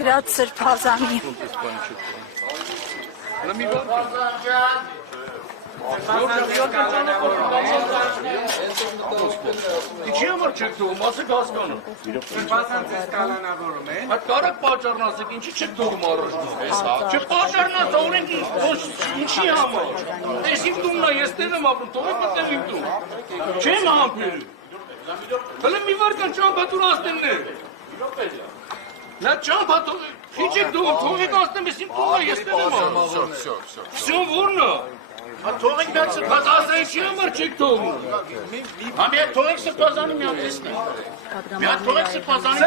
Գրած Սրբազանի Ինչի՞ համար չեք թողում, ասեք հասկանում։ Սրբազան ձեզ կալանավորում է։ Այդ կարակ պատճառն ասեք, ինչի՞ չեք թողում առաջնով։ Չէ, պատճառն ասա, օրենք ինչի համար։ Ես իմ տունն է, ես տեղ եմ ապրում, թողեք մտնել իմ տուն։ Չեմ համբերում։ Հələ մի վարկան ճամփատուր ասնեններ։ Նա ճամփատուր, ինչ եք դու, թողեք ասնեմ, ես իմ տունն է, ես տեղ եմ ապրում։ Всё, ո՞րն է։ Թողեք դա սրբազանի չի համար չեք թողում։ Ամիա թողեք սրբազանի մի հատ տեսնեմ։ Մի հատ թողեք սրբազանի։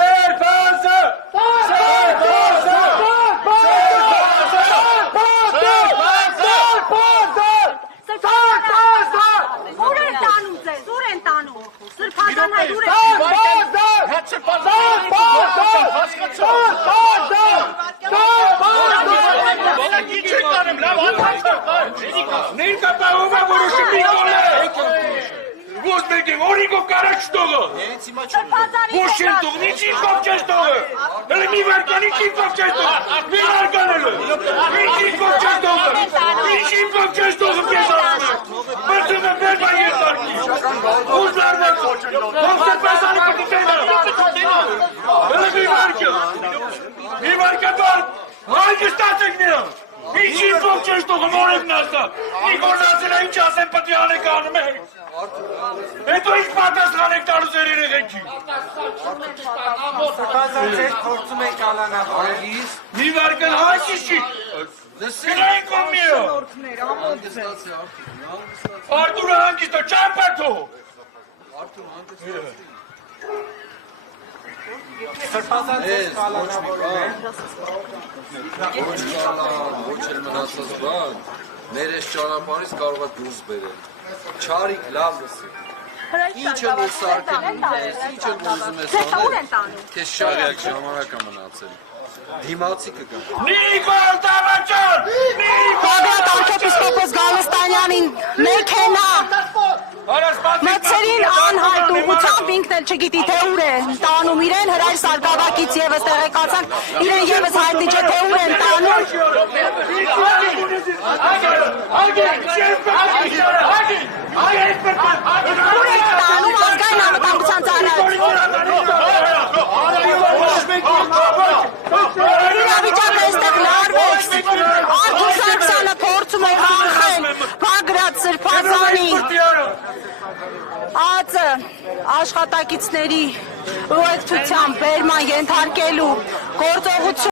Ուր են տանում ձեզ, ուր են տանում, Սրբազան հայր ուր են Ներկա պահում է որոշի մի կոլ է։ Ո՞ս մեկի, որիկով կարաչ տողը։ Ո՞ս չեն տողն, ինչ ինքով չես տողը։ Հələ մի վարկան, ինչ ինքով չես տողը։ Մի վարկան հələ։ Ինչ ինքով չես տողը։ Ինչ ինքով չես տողը կես ասում է։ Բրդում է բերմա երկարկի։ Ո՞ս լարնակ ոչեն տողը։ Ո՞ս Սրբազանի պտիկեն է։ Հələ մի վարկը։ Մի վարկը բար, հանգստացեք նրան։ Ինչ ինքով չես տողը, մորեք նաստա։ Նիկոր նասելա ինչ ասեմ պտի անեք անում եք։ Հետո ինչ պատասխան եք տալու ձեր երեխեքին։ Սրբազան ձեզ փորձում են կալանավորել։ Մի վարկան հաշիշ չի։ Գնային կոմիո։ Արտուրը հանգիստը ճամպատո։ Սրբազան ձեզ կալանավորում է։ Ոչ էլ մնացած բան, մեր այս ճանապարհից կարող է դուրս բերել։ Չարիք լավ լսի։ Ինչ են որ սարքել ինձ, ինչ են որ ուզում ես անել, քեզ շատ ժամանակ է մնացել։ Դիմացի կգան։ Նիկոլ Տավաճան! Բագրատ արքեպիսկոպոս Գալստանյանին մեքենա մտցերին անհայտ ուղղությամբ ինքն էլ չգիտի թե ուր է տանում իրեն հրայր սարկավակից եւս տեղեկացանք իրեն եւս հայտնի չէ թե ուր են տանում ուր եք տանում ազգային անվտանգության ծառայություն իրավիճակը այստեղ լարվեց Արթուր Սարգսյանը փորձում է կանխել Բագրատ Սրբազանի ԱԾ աշխատակիցների ուղեկցությամբ բերման ենթարկելու գործողություն